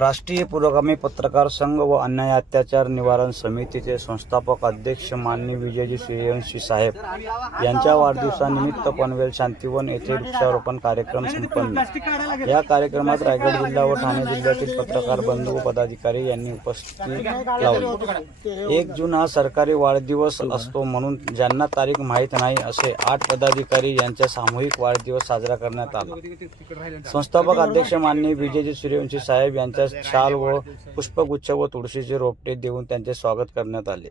राष्ट्रीय पुरोगामी पत्रकार संघ व अन्याय अत्याचार निवारण समितीचे संस्थापक अध्यक्ष माननीय विजयजी सूर्यवंशी साहेब यांच्या वाढदिवसानिमित्त पनवेल शांतीवन येथे वृक्षारोपण कार्यक्रम संपन्न. या कार्यक्रमात रायगड जिल्हा व ठाणे जिल्ह्यातील पत्रकार बंधू व पदाधिकारी यांनी उपस्थिती लावली. एक जून हा सरकारी वाढदिवस असतो म्हणून ज्यांना तारीख माहीत नाही असे आठ पदाधिकारी यांचा सामूहिक वाढदिवस साजरा करण्यात आला. संस्थापक अध्यक्ष माननीय विजयजी सूर्यवंशी साहेब यांच्या शाल व पुष्पगुच्छ व तुळशीचे रोपटे देऊन त्यांचे स्वागत करण्यात आले.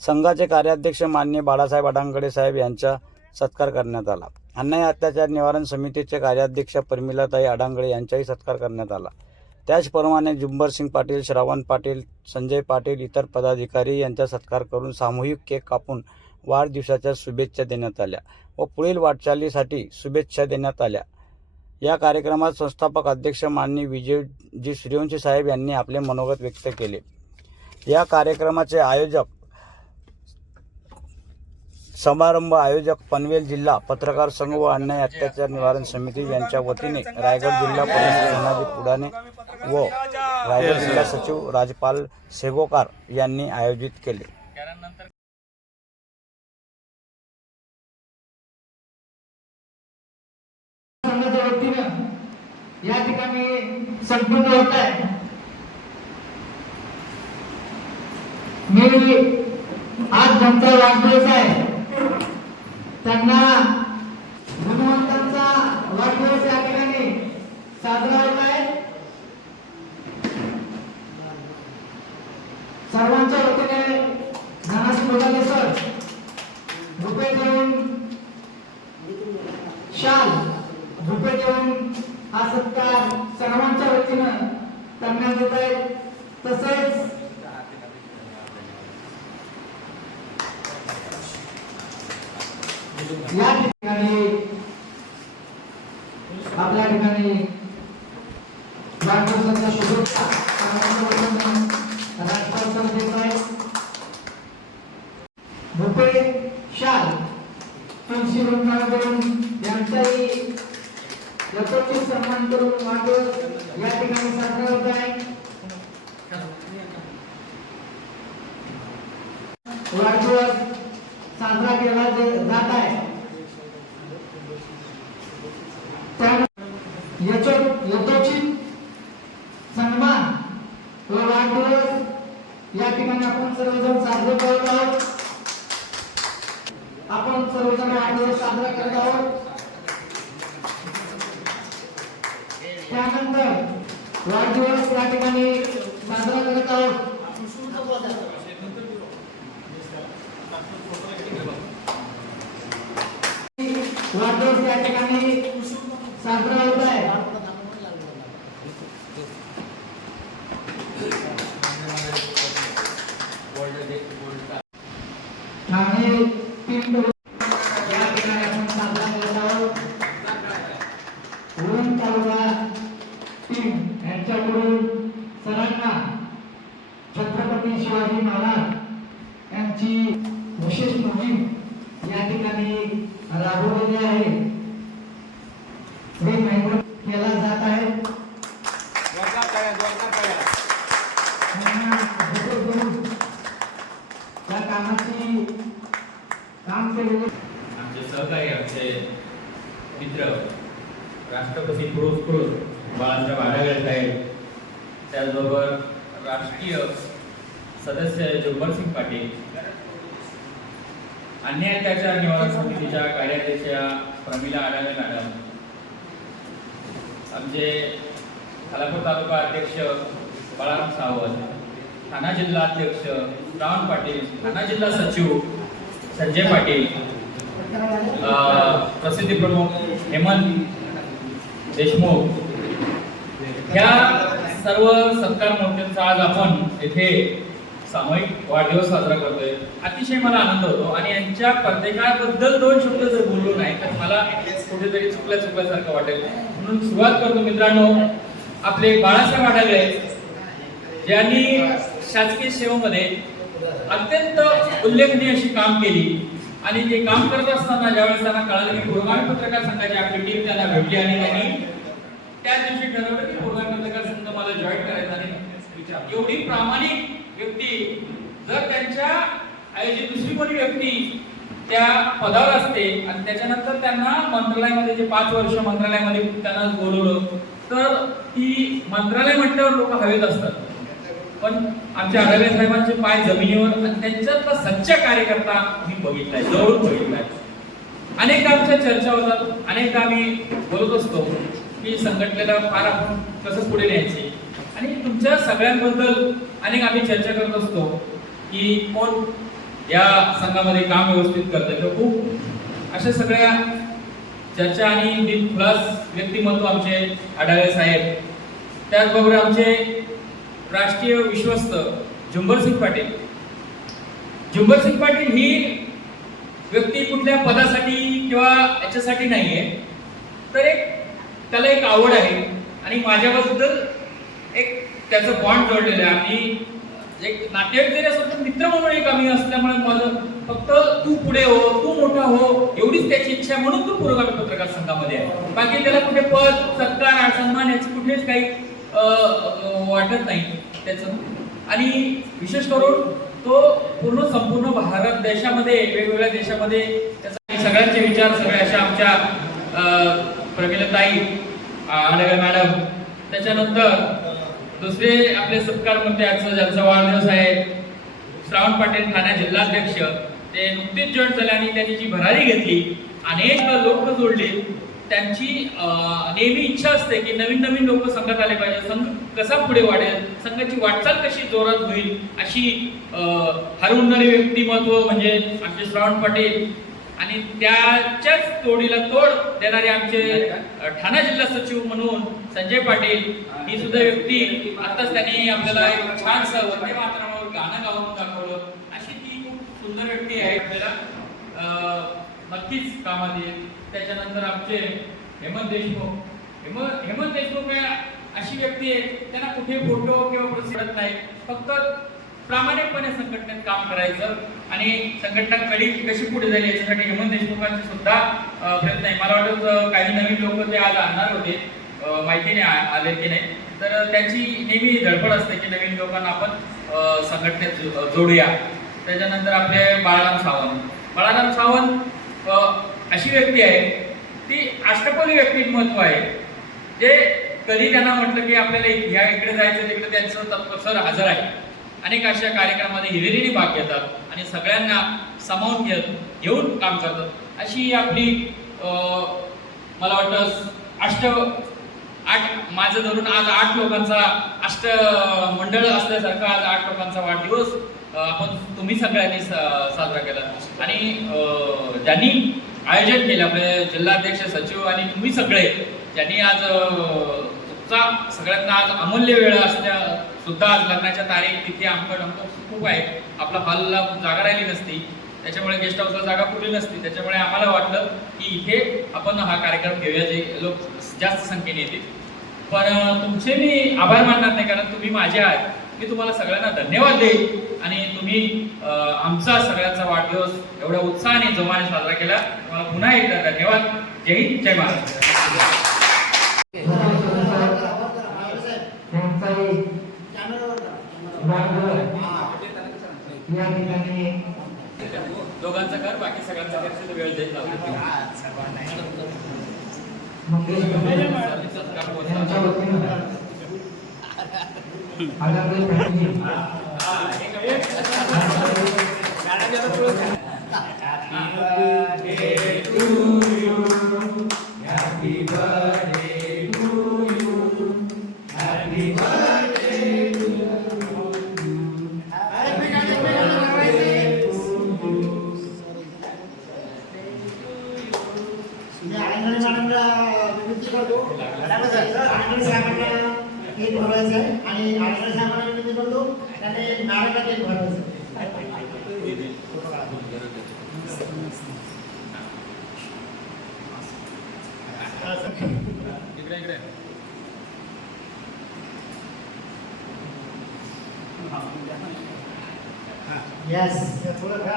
संघाचे कार्याध्यक्ष मान्य बाळासाहेब अडांगडे साहेब यांचा सत्कार करण्यात आला. अन्याय अत्याचार निवारण समितीचे कार्याध्यक्ष परमिलाताई अडांगडे यांचाही सत्कार करण्यात आला. त्याचप्रमाणे जुंबर सिंग पाटील श्रावण पाटील संजय पाटील इतर पदाधिकारी यांचा सत्कार करून सामूहिक केक कापून वाढदिवसाच्या शुभेच्छा देण्यात आल्या व पुढील वाटचालीसाठी शुभेच्छा देण्यात आल्या. या कार्यक्रमात संस्थापक अध्यक्ष माननीय विजयजी श्रीवंशी साहेब यांनी आपले मनोगत व्यक्त केले. या कार्यक्रमाचे आयोजक समारंभ आयोजक पनवेल जिल्हा पत्रकार संघ व अन्याय अत्याचार निवारण समिती यांच्या वतीने रायगड जिल्हा पोलीस धनाजी पुढाणे व रायगड जिल्हा सचिव राजपाल सेगोकार यांनी आयोजित केले. संघाच्या वतीनं या ठिकाणी संपन्न होत आहे. मी आज ज्यांचा वाढदिवस आहे त्यांना हनुमंतांचा वाढदिवस या ठिकाणी साजरा होत आहे. सर्वांच्या वतीने धनाजी बोलाले सर रुपये देऊन शाल रुपये देऊन हा सत्कार सर्वांच्या वतीनं करण्यात येत आहे. तसेच या ठिकाणी आपल्या ठिकाणी वाढदिवसाच्या शुभेच्छा. राजपाल देत आहेत. रुपये शाल तुलसी वृंदावन यांचाही यथोचित सन्मान करून वाढदिवस या ठिकाणी साजरा होत आहे. वाढदिवस साजरा केला जात आहे. यथोचित सन्मान व वाढदिवस या ठिकाणी आपण सर्वजण साजरे करत आहोत. आपण सर्वजण वाढदिवस साजरा करत आहोत. त्यानंतर वाढदिवस या ठिकाणी साजरा करत आहोत. वाढदिवस या ठिकाणी साजरा होत आहे ठाणे पिंड या ठिकाणी आपण साजरा करत आहोत वरुण तालुका टीम यांच्याकडून सरांना छत्रपती शिवाजी महाराज यांची विशेष मोहीम या ठिकाणी राबवलेली आहे. हे मेहनत केला जात आहे. त्यांना कामाची काम केलेले आमचे सहकारी आमचे मित्र राष्ट्रपती पुरस्कृत बाळासाहेब आढळराव साहेब त्याचबरोबर राष्ट्रीय सदस्य जुब्बरसिंग पाटील. अन्य अत्याचार निवारण समितीच्या कार्याध्यक्षा प्रमिला आढळले मॅडम आमचे खालापूर तालुका अध्यक्ष बाळाराम सावंत ठाणा जिल्हा अध्यक्ष श्रावण पाटील ठाणा जिल्हा सचिव संजय पाटील प्रसिद्धी प्रमुख हेमंत देशमुख. ह्या सर्व सत्कार मोर्चांचा आज आपण येथे सामूहिक वाढदिवस साजरा करतोय. अतिशय मला आनंद होतो आणि यांच्या प्रत्येकाबद्दल दोन शब्द जर बोललो नाही तर मला कुठेतरी चुकल्या चुकल्यासारखं वाटेल. म्हणून सुरुवात करतो मित्रांनो. आपले बाळासाहेब आढळले ज्यांनी शासकीय सेवेमध्ये अत्यंत उल्लेखनीय अशी काम केली. आणि ते काम करत असताना ज्यावेळेस त्यांना कळालं की गुरुगामी पत्रकार संघाची आपली टीम त्यांना भेटली आणि त्यांनी त्या दिवशी ठरवलं की गुरुगामी पत्रकार संघ मला जॉईन करायचा आणि एवढी प्रामाणिक व्यक्ती जर त्यांच्या ऐवजी दुसरी कोणी व्यक्ती त्या पदावर असते आणि त्याच्यानंतर त्यांना मंत्रालयामध्ये जे पाच वर्ष मंत्रालयामध्ये त्यांना बोलवलं तर ती मंत्रालय म्हटल्यावर लोक हवेत असतात. पण आमच्या आढावे साहेबांचे पाय जमिनीवर आणि त्यांच्यातला सच्चा कार्यकर्ता मी बघितलाय जवळून बघितलाय. अनेकदा आमच्या चर्चा होतात अनेकदा आम्ही बोलत असतो की संघटनेला फार आपण कसं पुढे न्यायचे? तुमच्या सगळ्यांबद्दल अनेक आम्ही चर्चा करत असतो की कोण या संघामध्ये काम व्यवस्थित करतं किंवा खूप अशा सगळ्या चर्चा आणि दिलखुलास व्यक्तिमत्व आमचे आढावे साहेब त्याचबरोबर आमचे राष्ट्रीय विश्वस्त झुंबरसिंग पाटील. झुंबरसिंग पाटील ही व्यक्ती कुठल्या पदासाठी किंवा याच्यासाठी नाहीये तर एक त्याला एक आवड आहे. आणि माझ्याबद्दल त्याचं बॉन्ड जोडलेलं आहे. आणि एक नातेवाईक जरी असतो पण मित्र म्हणून एक आम्ही असल्यामुळे माझं फक्त तू पुढे हो तू मोठा हो एवढीच त्याची इच्छा आहे म्हणून तो पुरोगामी पत्रकार संघामध्ये आहे. बाकी त्याला कुठे पद सत्कार सन्मान याची कुठेच काही वाटत नाही त्याचं. आणि विशेष करून तो पूर्ण संपूर्ण भारत देशामध्ये वेगवेगळ्या देशामध्ये त्याचा सगळ्यांचे विचार सगळ्या अशा आमच्या अं, प्रमिलताई आडवे मॅडम त्याच्यानंतर दुसरे आपले सत्कार म्हणते आजचा ज्यांचा वाढदिवस आहे श्रावण पाटील ठाणे जिल्हाध्यक्ष ते नुकतीच जॉईन झाले आणि त्यांनी जी भरारी घेतली अनेक लोक जोडले. त्यांची नेहमी इच्छा असते की नवीन नवीन लोक संघात आले पाहिजे. संघ कसा पुढे वाढेल? संघाची वाटचाल कशी जोरात होईल? अशी हरवणारी व्यक्तिमत्व म्हणजे आमचे श्रावण पाटील आणि त्याच्याच तोडीला तोड देणारे आमचे ठाणे ठाणा जिल्हा सचिव म्हणून संजय पाटील ही सुद्धा व्यक्ती आताच त्यांनी आपल्याला एक छानसं वंदे मातरामावर गाणं गाऊन दाखवलं. अशी ती खूप सुंदर व्यक्ती आहे. आपल्याला नक्कीच कामात येईल. त्याच्यानंतर आमचे हेमंत देशमुख. हेम हेमंत देशमुख अशी व्यक्ती आहे त्यांना कुठे फोटो किंवा प्रसिद्ध नाही. फक्त प्रामाणिकपणे संघटनेत काम करायचं आणि संघटना कडी कशी पुढे जाईल याच्यासाठी हेमंत देशमुखांचे सुद्धा प्रयत्न आहे. मला वाटत काही नवीन लोक ते आज आणणार होते. माहिती नाही आले की नाही. तर त्यांची नेहमी धडपड असते की नवीन लोकांना आपण संघटनेत जोडूया. त्याच्यानंतर आपले बाळाराम सावंत. बाळाराम सावंत अशी व्यक्ती आहे. ती अष्टपदी व्यक्तिमत्व आहे. जे कधी त्यांना म्हटलं की आपल्याला ह्या इकडे जायचं तिकडे त्यांचं तत्पर हजर आहे. अनेक अशा कार्यक्रमामध्ये हिरिरीने भाग घेतात आणि सगळ्यांना सामावून घेत घेऊन काम करतात. अशी आपली मला वाटतं अष्ट आठ माझं धरून आज आठ लोकांचा अष्ट मंडळ असल्यासारखा आज आठ लोकांचा वाढदिवस आपण तुम्ही सगळ्यांनी सा- साजरा केला. आणि ज्यांनी आयोजन केलं आपले जिल्हाध्यक्ष सचिव आणि तुम्ही सगळे ज्यांनी आज तुमचा सगळ्यांना आज अमूल्य वेळ असल्या सुद्धा आज लग्नाच्या तारीख तिथे अमकं डमकं खूप आहे. आपला हॉलला जागा राहिली नसती. त्याच्यामुळे गेस्ट हाऊसला जागा पुरली नसती. त्याच्यामुळे आम्हाला वाटलं की इथे आपण हा कार्यक्रम घेऊया जे लोक जास्त संख्येने येतील. पण तुमचे मी आभार मानणार नाही कारण तुम्ही माझे आहात. मी तुम्हाला सगळ्यांना धन्यवाद देईल आणि तुम्ही आमचा सगळ्यांचा वाढदिवस एवढ्या उत्साहाने जोमाने साजरा केला. तुम्हाला पुन्हा एकदा धन्यवाद. जय हिंद. जय महाराष्ट्र. वाढदिवस या ठिकाणी दोघांचं घर बाकी सगळ्यांचा सुद्धा वेळ देत मंगेश यांच्या वतीनं आगामी करतो. आनंद साहेबांना केक भरवायचा आहे आणि आनंद साहेबांना विनंती करतो त्याने नारळाला केक भरवायचा आहे. इकडे इकडे. Yes. थोडं घ्या.